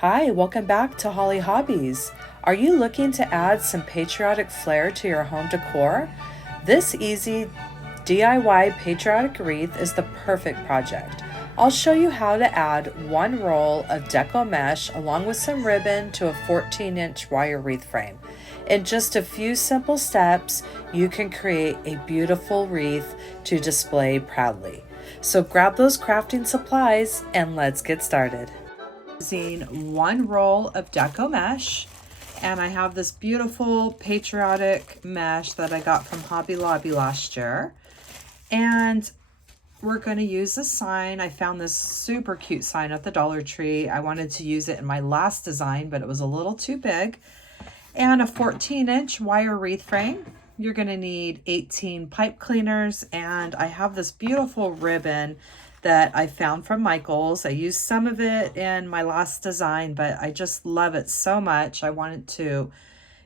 Hi, welcome back to Hollie Hobbies. Are you looking to add some patriotic flair to your home decor? This easy DIY patriotic wreath is the perfect project. I'll show you how to add one roll of deco mesh along with some ribbon to a 14-inch wire wreath frame. In just a few simple steps, you can create a beautiful wreath to display proudly. So grab those crafting supplies and let's get started. Using one roll of deco mesh, and I have this beautiful patriotic mesh that I got from Hobby Lobby last year, and we're going to use a sign. I found this super cute sign at the Dollar Tree. I wanted to use it in my last design, but it was a little too big. And a 14-inch wire wreath frame. You're going to need 18 pipe cleaners, and I have this beautiful ribbon that I found from Michael's. I used some of it in my last design, but I just love it so much. I wanted to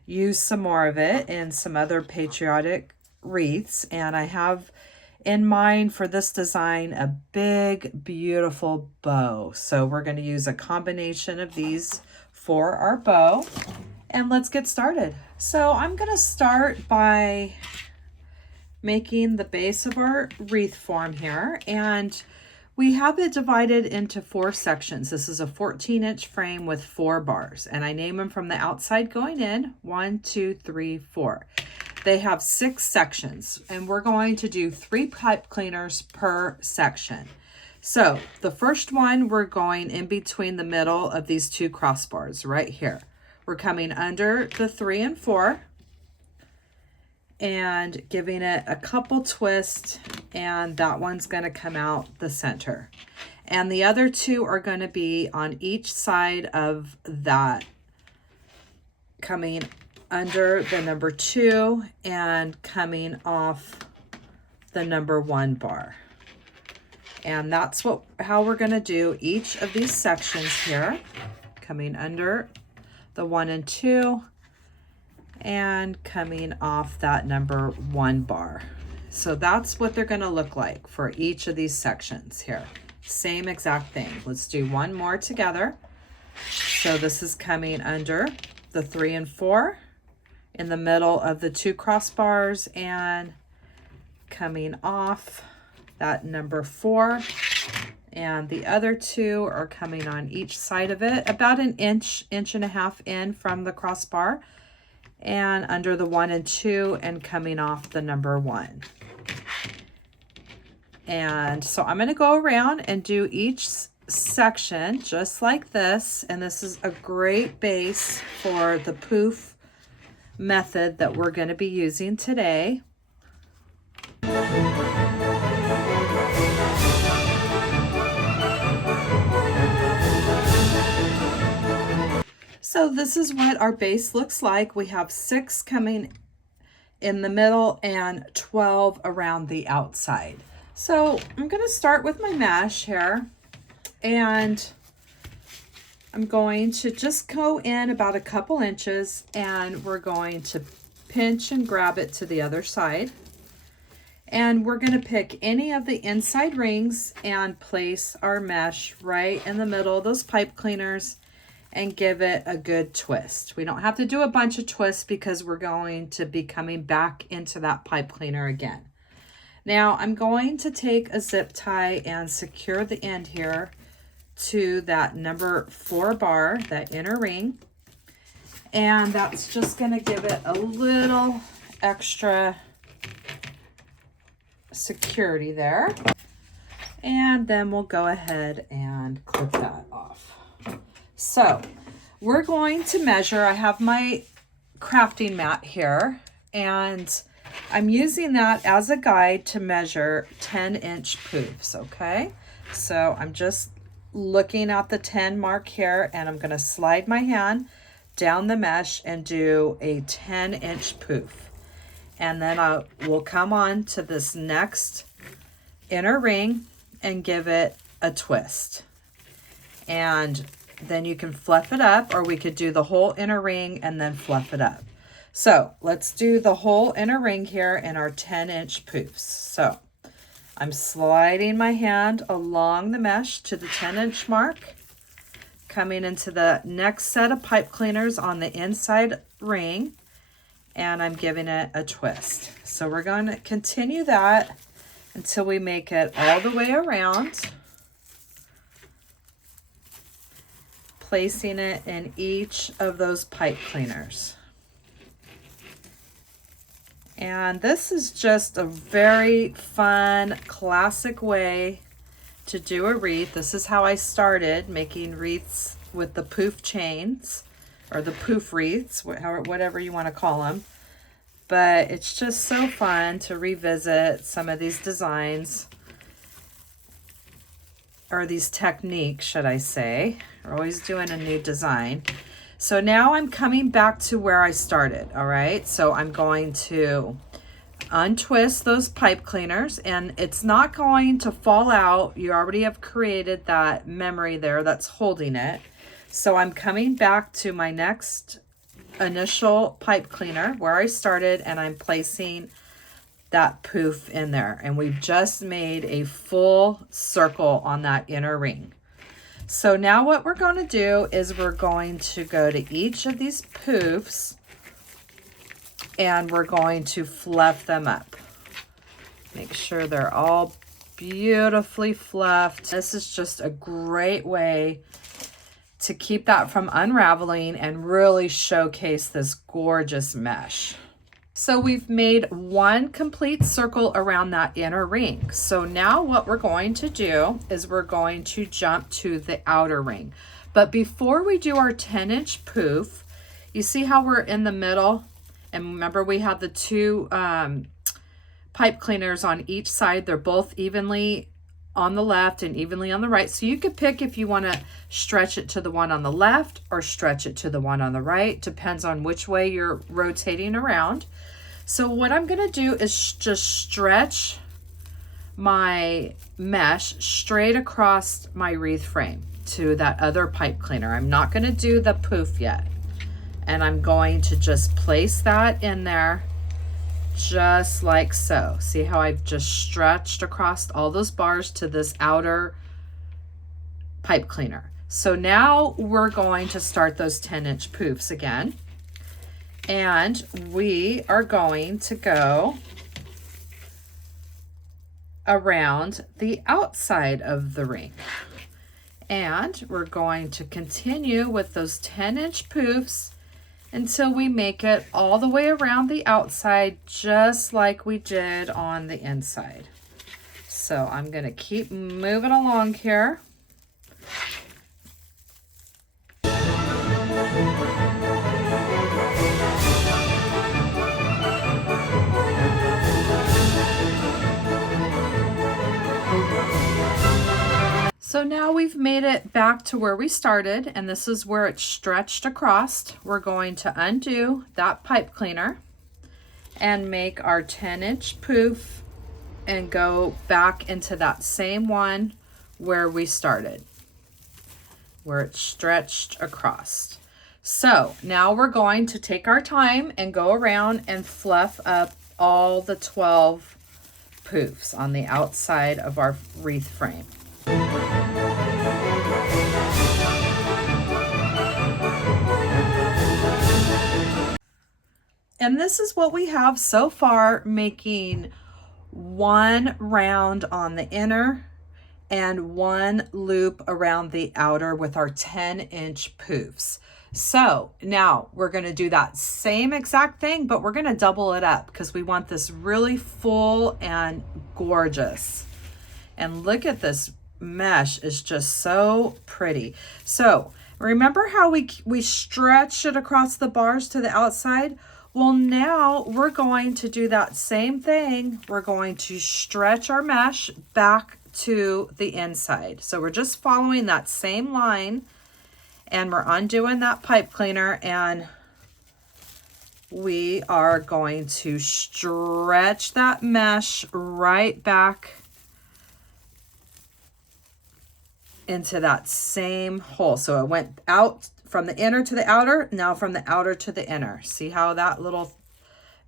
use some more of it in some other patriotic wreaths, and I have in mind for this design a big, beautiful bow. So we're going to use a combination of these for our bow, and let's get started. So I'm going to start by making the base of our wreath form here, and we have it divided into 4 sections. This is a 14-inch frame with 4 bars, and I name them from the outside going in, 1, 2, 3, 4. They have 6 sections, and we're going to do 3 pipe cleaners per section. So the first one, we're going in between the middle of these 2 crossbars right here. We're coming under the 3 and 4 and giving it a couple twists, and that one's going to come out the center. And the other 2 are going to be on each side of that, coming under the number 2 and coming off the number 1 bar. And that's how we're going to do each of these sections here, coming under the 1 and 2 and coming off that number 1 bar. So that's what they're going to look like for each of these sections here. Same exact thing. Let's do one more together. So this is coming under the 3 and 4 in the middle of the 2 crossbars and coming off that number 4. And the other 2 are coming on each side of it, about an inch, inch and a half in from the crossbar, and under the 1 and 2 and coming off the number 1. And so I'm going to go around and do each section just like this. And this is a great base for the poof method that we're going to be using today. So this is what our base looks like. We have 6 coming in the middle and 12 around the outside. So I'm going to start with my mesh here, and I'm going to just go in about a couple inches, and we're going to pinch and grab it to the other side. And we're going to pick any of the inside rings and place our mesh right in the middle of those pipe cleaners and give it a good twist. We don't have to do a bunch of twists because we're going to be coming back into that pipe cleaner again. Now I'm going to take a zip tie and secure the end here to that number 4 bar, that inner ring. And that's just going to give it a little extra security there. And then we'll go ahead and clip that off. So we're going to measure. I have my crafting mat here, and I'm using that as a guide to measure 10-inch poofs, okay? So I'm just looking at the 10 mark here, and I'm going to slide my hand down the mesh and do a 10-inch poof. And then we'll come on to this next inner ring and give it a twist. And then you can fluff it up, or we could do the whole inner ring and then fluff it up. So let's do the whole inner ring here in our 10-inch poofs. So I'm sliding my hand along the mesh to the 10-inch mark, coming into the next set of pipe cleaners on the inside ring, and I'm giving it a twist. So we're going to continue that until we make it all the way around, placing it in each of those pipe cleaners. And this is just a very fun, classic way to do a wreath. This is how I started making wreaths with the poof chains, or the poof wreaths, whatever you want to call them. But it's just so fun to revisit some of these designs, or these techniques, should I say. We're always doing a new design. So now I'm coming back to where I started, all right? So I'm going to untwist those pipe cleaners, and it's not going to fall out. You already have created that memory there that's holding it. So I'm coming back to my next initial pipe cleaner where I started, and I'm placing that poof in there. And we've just made a full circle on that inner ring. So now what we're going to do is we're going to go to each of these poofs and we're going to fluff them up. Make sure they're all beautifully fluffed. This is just a great way to keep that from unraveling and really showcase this gorgeous mesh. So we've made one complete circle around that inner ring. So now what we're going to do is we're going to jump to the outer ring. But before we do our 10-inch poof, you see how we're in the middle? And remember, we have the two pipe cleaners on each side. They're both evenly on the left and evenly on the right. So you could pick if you want to stretch it to the one on the left or stretch it to the one on the right. Depends on which way you're rotating around. So what I'm going to do is just stretch my mesh straight across my wreath frame to that other pipe cleaner. I'm not going to do the poof yet. And I'm going to just place that in there just like so. See how I've just stretched across all those bars to this outer pipe cleaner. So now we're going to start those 10-inch poofs again. And we are going to go around the outside of the ring. And we're going to continue with those 10-inch poofs until we make it all the way around the outside, just like we did on the inside. So I'm going to keep moving along here. So now we've made it back to where we started, and this is where it's stretched across. We're going to undo that pipe cleaner and make our 10-inch poof and go back into that same one where we started, where it's stretched across. So now we're going to take our time and go around and fluff up all the 12 poofs on the outside of our wreath frame. And this is what we have so far, making one round on the inner and one loop around the outer with our 10-inch poofs. So now we're going to do that same exact thing, but we're going to double it up because we want this really full and gorgeous. And look at this mesh, is just so pretty. So remember how we stretched it across the bars to the outside? Well, now we're going to do that same thing. We're going to stretch our mesh back to the inside. So we're just following that same line, and we're undoing that pipe cleaner, and we are going to stretch that mesh right back into that same hole. So it went out from the inner to the outer, now from the outer to the inner. See how that little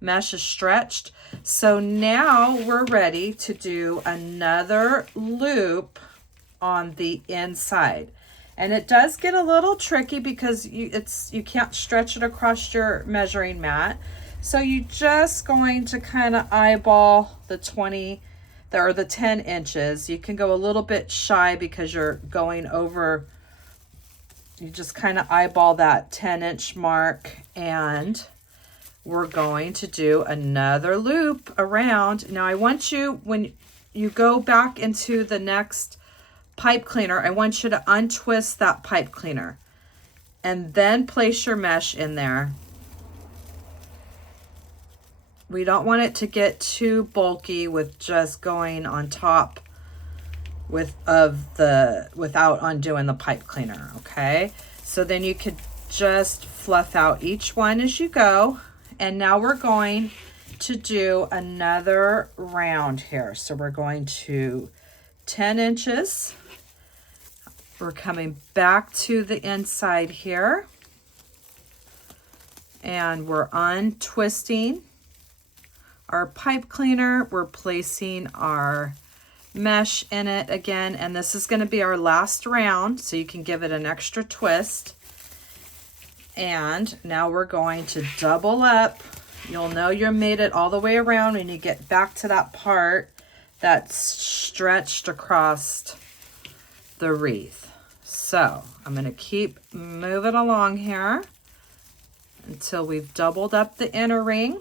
mesh is stretched? So now we're ready to do another loop on the inside. And it does get a little tricky because you can't stretch it across your measuring mat. So you're just going to kind of eyeball the 20 or the 10 inches. You can go a little bit shy because you're going over. You just kind of eyeball that 10-inch mark, and we're going to do another loop around. Now I want you, when you go back into the next pipe cleaner, I want you to untwist that pipe cleaner and then place your mesh in there. We don't want it to get too bulky with just going on top without undoing the pipe cleaner, okay? So then you could just fluff out each one as you go. And now we're going to do another round here. So we're going to 10 inches. We're coming back to the inside here, and we're untwisting our pipe cleaner. We're placing our mesh in it again, and this is going to be our last round, so you can give it an extra twist. And now we're going to double up. You'll know you made it all the way around when you get back to that part that's stretched across the wreath. So I'm going to keep moving along here until we've doubled up the inner ring.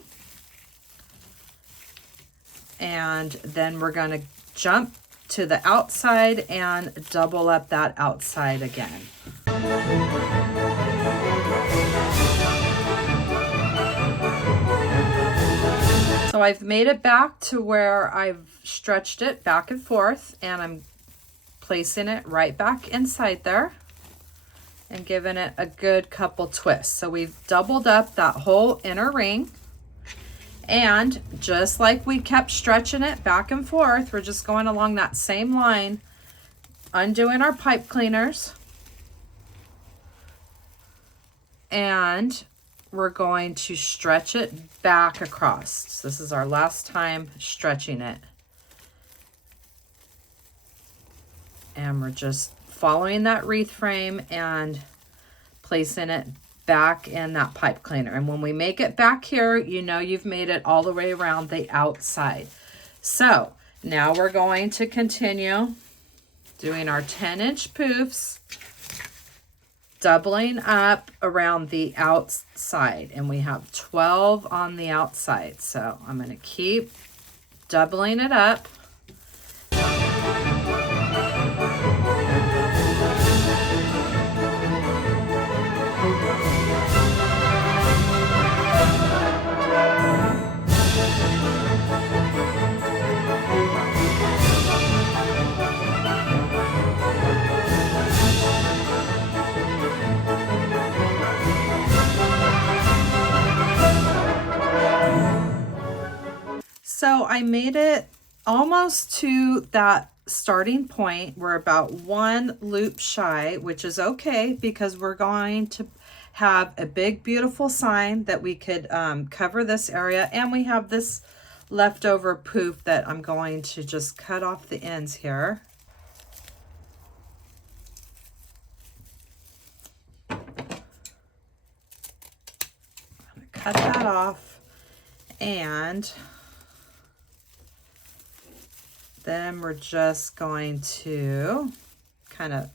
And then we're going to jump to the outside and double up that outside again. So I've made it back to where I've stretched it back and forth, and I'm placing it right back inside there and giving it a good couple twists. So we've doubled up that whole inner ring, and just like we kept stretching it back and forth, we're just going along that same line, undoing our pipe cleaners, and we're going to stretch it back across. This is our last time stretching it. And we're just following that wreath frame and placing it back in that pipe cleaner. And when we make it back here, you know you've made it all the way around the outside. So now we're going to continue doing our 10-inch poofs, doubling up around the outside. And we have 12 on the outside. So I'm going to keep doubling it up. So I made it almost to that starting point. We're about one loop shy, which is okay because we're going to have a big, beautiful sign that we could cover this area. And we have this leftover poof that I'm going to just cut off the ends here. I'm gonna cut that off, and then we're just going to kind of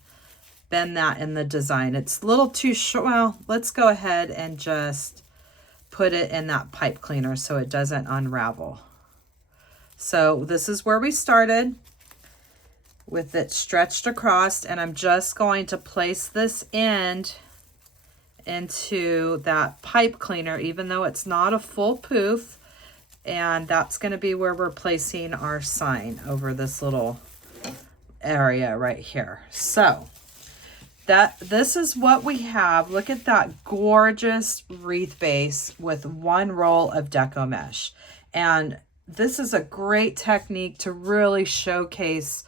bend that in the design. It's a little too short. Well, let's go ahead and just put it in that pipe cleaner so it doesn't unravel. So this is where we started with it stretched across, and I'm just going to place this end into that pipe cleaner, even though it's not a full poof. And that's going to be where we're placing our sign over this little area right here. So this is what we have. Look at that gorgeous wreath base with one roll of deco mesh. And this is a great technique to really showcase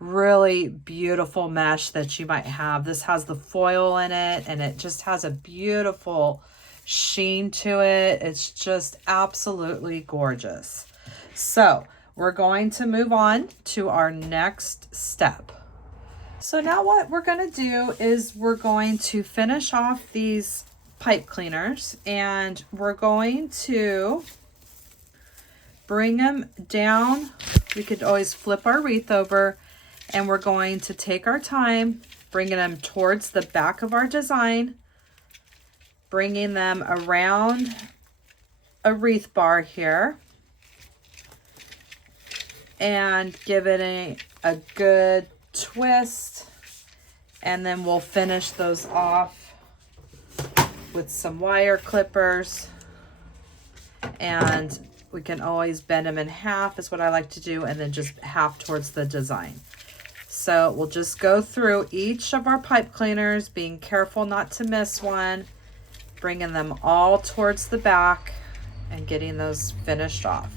really beautiful mesh that you might have. This has the foil in it, and it just has a beautiful sheen to it. It's just absolutely gorgeous. So we're going to move on to our next step. So now what we're going to do is we're going to finish off these pipe cleaners, and we're going to bring them down. We could always flip our wreath over, and we're going to take our time bringing them towards the back of our design, bringing them around a wreath bar here, and give it a good twist, and then we'll finish those off with some wire clippers, and we can always bend them in half is what I like to do, and then just half towards the design. So we'll just go through each of our pipe cleaners, being careful not to miss one, bringing them all towards the back and getting those finished off.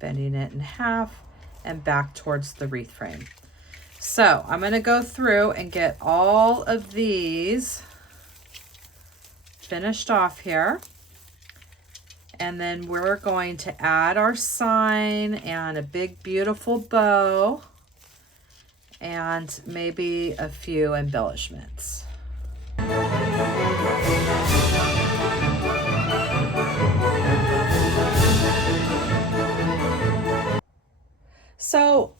Bending it in half and back towards the wreath frame. So I'm going to go through and get all of these finished off here. And then we're going to add our sign and a big beautiful bow and maybe a few embellishments. So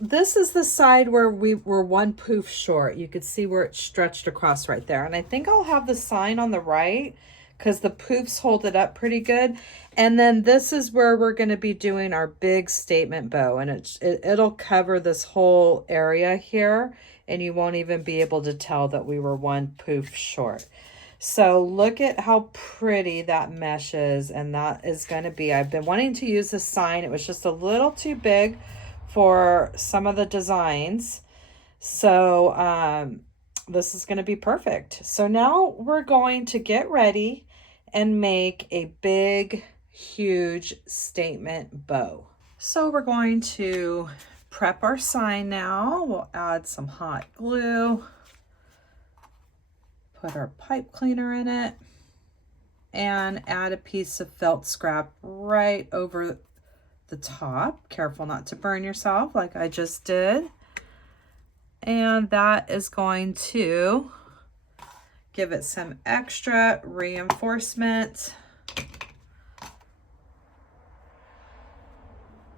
this is the side where we were one poof short. You could see where it stretched across right there. And I think I'll have the sign on the right because the poofs hold it up pretty good. And then this is where we're going to be doing our big statement bow. And it'll cover this whole area here. And you won't even be able to tell that we were one poof short. So look at how pretty that mesh is. And that is going to be, I've been wanting to use this sign. It was just a little too big for some of the designs. So this is going to be perfect. So now we're going to get ready and make a big, huge statement bow. So we're going to prep our sign now. We'll add some hot glue, put our pipe cleaner in it, and add a piece of felt scrap right over the top. Careful not to burn yourself like I just did. And that is going to give it some extra reinforcement.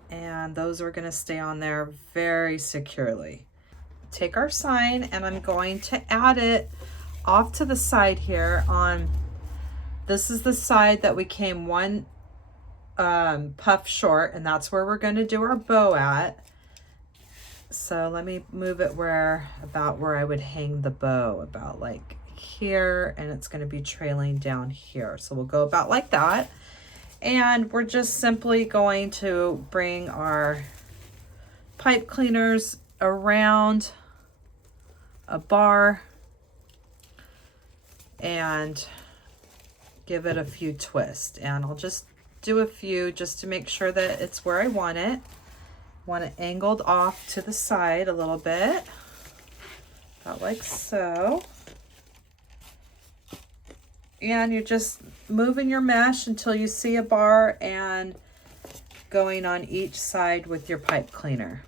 And those are going to stay on there very securely. Take our sign, and I'm going to add it off to the side here on, this is the side that we came one puff short, and that's where we're going to do our bow at. So let me move it about where I would hang the bow, about like here, and it's going to be trailing down here. So we'll go about like that. And we're just simply going to bring our pipe cleaners around a bar and give it a few twists. And I'll just do a few just to make sure that it's where I want it. Want it angled off to the side a little bit, about like so. And you're just moving your mesh until you see a bar and going on each side with your pipe cleaner.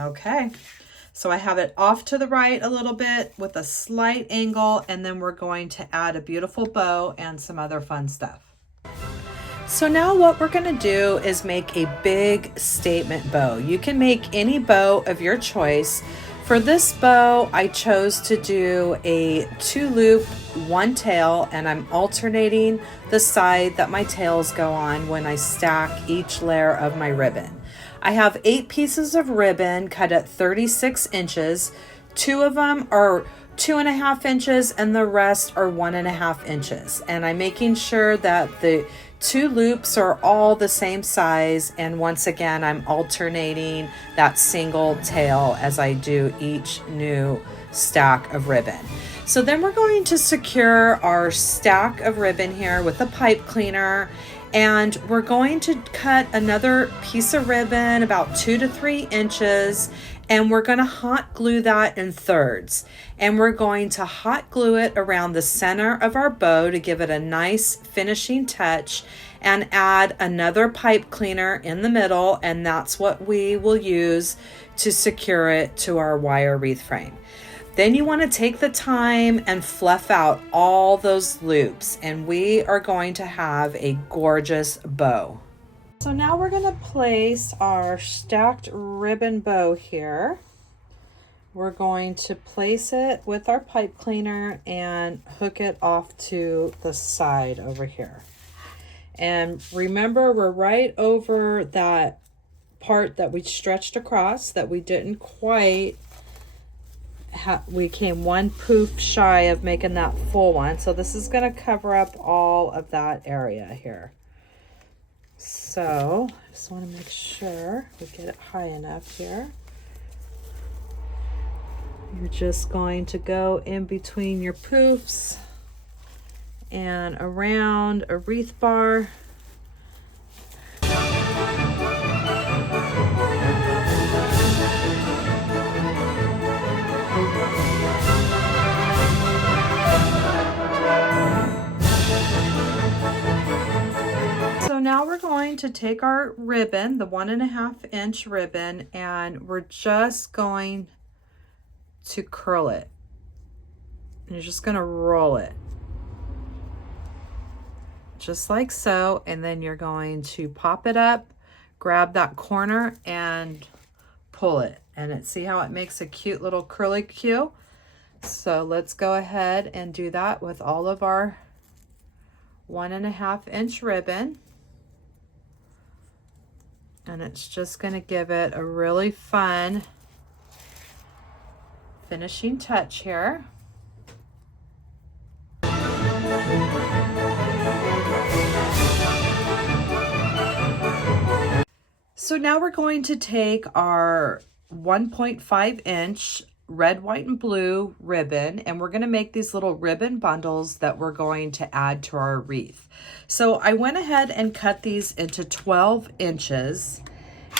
Okay, so I have it off to the right a little bit with a slight angle, and then we're going to add a beautiful bow and some other fun stuff. So now what we're going to do is make a big statement bow. You can make any bow of your choice. For this bow, I chose to do a 2-loop, 1 tail, and I'm alternating the side that my tails go on when I stack each layer of my ribbon. I have 8 pieces of ribbon cut at 36 inches. 2 of them are 2.5 inches and the rest are 1.5 inches. And I'm making sure that the 2 loops are all the same size, and once again I'm alternating that single tail as I do each new stack of ribbon. So then we're going to secure our stack of ribbon here with a pipe cleaner, and we're going to cut another piece of ribbon about 2 to 3 inches, And we're going to hot glue that in thirds. And we're going to hot glue it around the center of our bow to give it a nice finishing touch, and add another pipe cleaner in the middle, and that's what we will use to secure it to our wire wreath frame. Then you want to take the time and fluff out all those loops, and we are going to have a gorgeous bow. So now we're going to place our stacked ribbon bow here. We're going to place it with our pipe cleaner and hook it off to the side over here. And remember, we're right over that part that we stretched across that we didn't quite we came one poof shy of making that full one. So this is going to cover up all of that area here. So I just want to make sure we get it high enough here. You're just going to go in between your poofs and around a wreath bar. So now we're going to take our ribbon, the 1.5 inch ribbon, and we're just going to curl it. And you're just going to roll it. Just like so, and then you're going to pop it up, grab that corner and pull it. And see how it makes a cute little curly Q? So let's go ahead and do that with all of our 1.5 inch ribbon. And it's just going to give it a really fun finishing touch here. So now we're going to take our 1.5 inch red, white, and blue ribbon, and we're going to make these little ribbon bundles that we're going to add to our wreath. So I went ahead and cut these into 12 inches,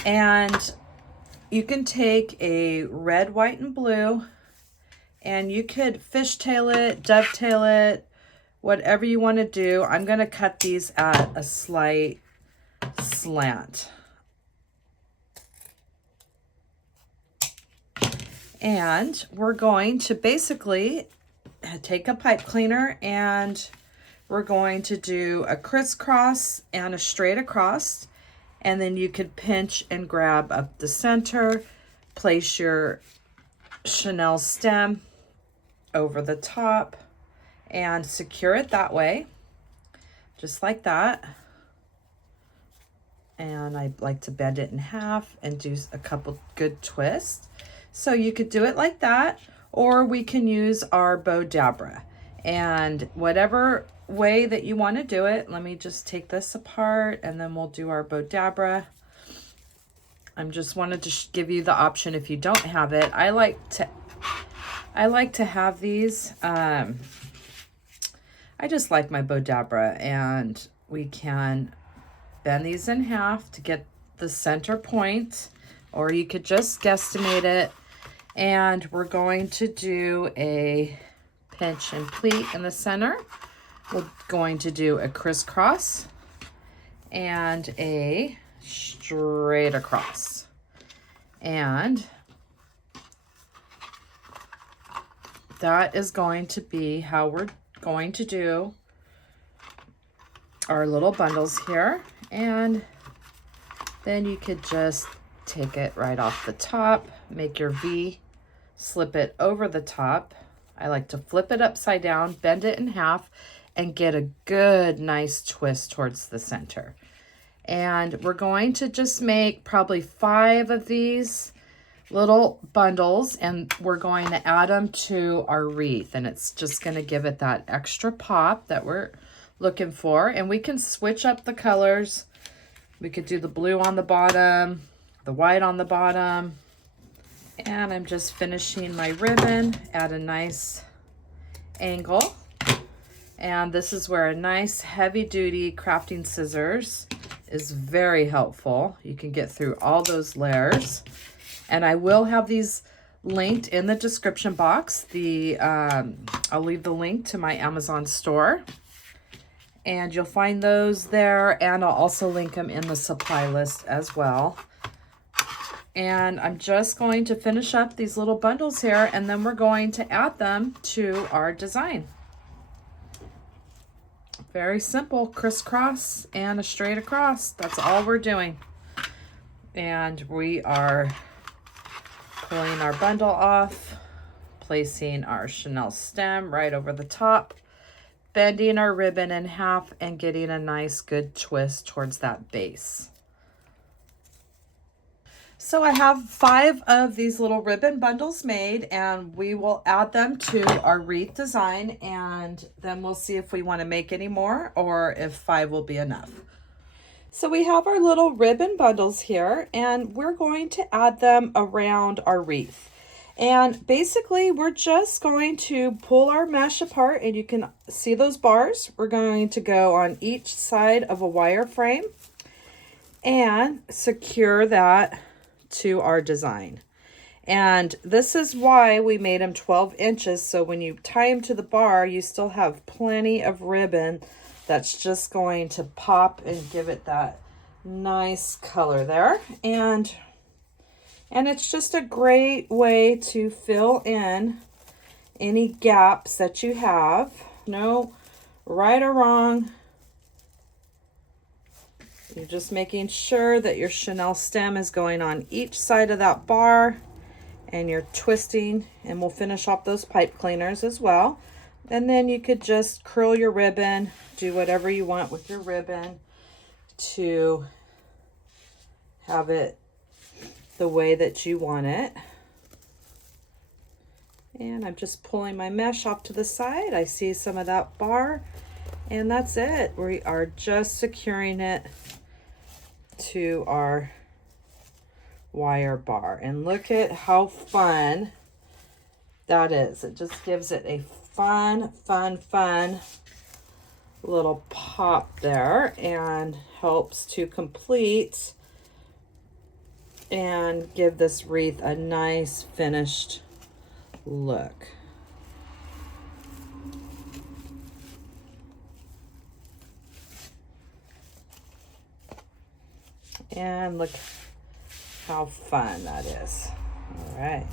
and you can take a red, white, and blue, and you could fishtail it, dovetail it, whatever you want to do. I'm going to cut these at a slight slant. And we're going to basically take a pipe cleaner and we're going to do a crisscross and a straight across. And then you could pinch and grab up the center, place your chenille stem over the top and secure it that way, just like that. And I like to bend it in half and do a couple good twists. So you could do it like that, or we can use our bow dabra. And whatever way that you want to do it, let me just take this apart and then we'll do our bow dabra. I'm just wanted to give you the option if you don't have it. I like to have these. I just like my bow dabra, and we can bend these in half to get the center point, or you could just guesstimate it. And we're going to do a pinch and pleat in the center. We're going to do a crisscross and a straight across. And that is going to be how we're going to do our little bundles here. And then you could just take it right off the top, make your V, slip it over the top. I like to flip it upside down, bend it in half, and get a good, nice twist towards the center. And we're going to just make probably 5 of these little bundles, and we're going to add them to our wreath. And it's just going to give it that extra pop that we're looking for. And we can switch up the colors. We could do the blue on the bottom, the white on the bottom. And I'm just finishing my ribbon at a nice angle. And this is where a nice heavy duty crafting scissors is very helpful. You can get through all those layers. And I will have these linked in the description box. I'll leave the link to my Amazon store. And you'll find those there, and I'll also link them in the supply list as well. And I'm just going to finish up these little bundles here, and then we're going to add them to our design. Very simple, crisscross and a straight across. That's all we're doing. And we are pulling our bundle off, placing our chenille stem right over the top, bending our ribbon in half, and getting a nice good twist towards that base. So I have 5 of these little ribbon bundles made, and we will add them to our wreath design, and then we'll see if we want to make any more or if 5 will be enough. So we have our little ribbon bundles here, and we're going to add them around our wreath. And basically we're just going to pull our mesh apart, and you can see those bars. We're going to go on each side of a wire frame and secure that to our design. And this is why we made them 12 inches, so when you tie them to the bar, you still have plenty of ribbon that's just going to pop and give it that nice color there. And it's just a great way to fill in any gaps that you have. No right or wrong. You're just making sure that your chenille stem is going on each side of that bar, and you're twisting, and we'll finish off those pipe cleaners as well. And then you could just curl your ribbon, do whatever you want with your ribbon to have it the way that you want it. And I'm just pulling my mesh off to the side. I see some of that bar, and that's it. We are just securing it to our wire bar. And look at how fun that is. It just gives it a fun little pop there, and helps to complete and give this wreath a nice finished look. And look how fun that is. All right.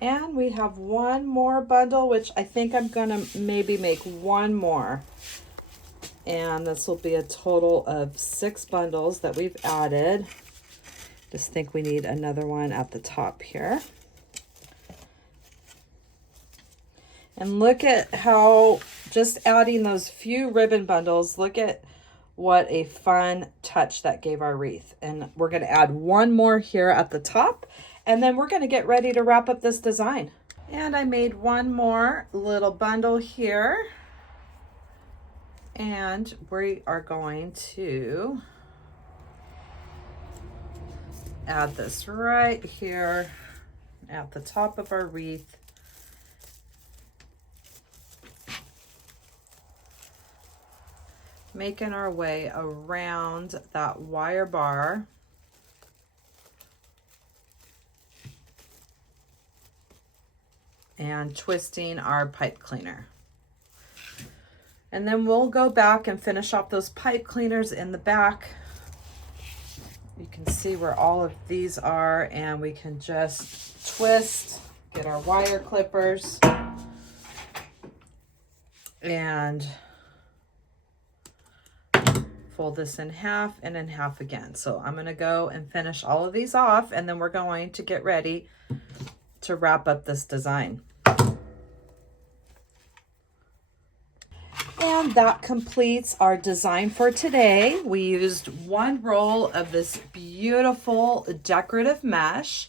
And we have one more bundle, which I think I'm gonna maybe make one more. And this will be a total of 6 bundles that we've added. Just think we need another one at the top here. And look at how just adding those few ribbon bundles, look at what a fun touch that gave our wreath. And we're going to add one more here at the top, and then we're going to get ready to wrap up this design. And I made one more little bundle here, and we are going to add this right here at the top of our wreath. Making our way around that wire bar. And twisting our pipe cleaner. And then we'll go back and finish off those pipe cleaners in the back. You can see where all of these are, and we can just twist, get our wire clippers, and fold this in half and in half again. So I'm going to go and finish all of these off, and then we're going to get ready to wrap up this design. And that completes our design for today. We used one roll of this beautiful decorative mesh,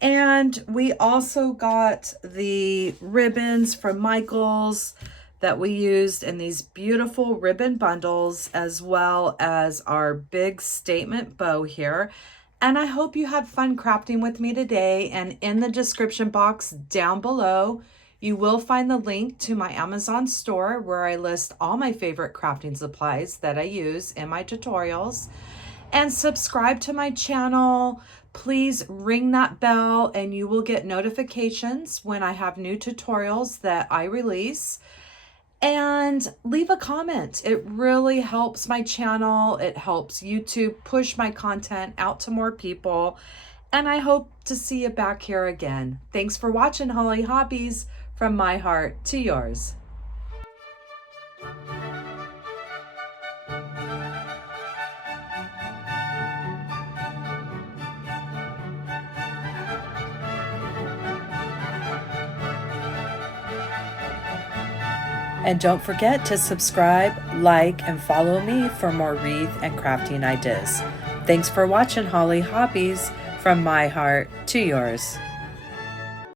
and we also got the ribbons from Michaels that we used in these beautiful ribbon bundles, as well as our big statement bow here. And I hope you had fun crafting with me today. And in the description box down below, You will find the link to my Amazon store where I list all my favorite crafting supplies that I use in my tutorials. And subscribe to my channel. Please ring that bell and you will get notifications when I have new tutorials that I release. And leave a comment. It really helps my channel. It helps YouTube push my content out to more people. And I hope to see you back here again. Thanks for watching Hollie Hobbies, from my heart to yours. And don't forget to subscribe, like, and follow me for more wreath and crafting ideas. Thanks for watching Hollie Hobbies, from my heart to yours.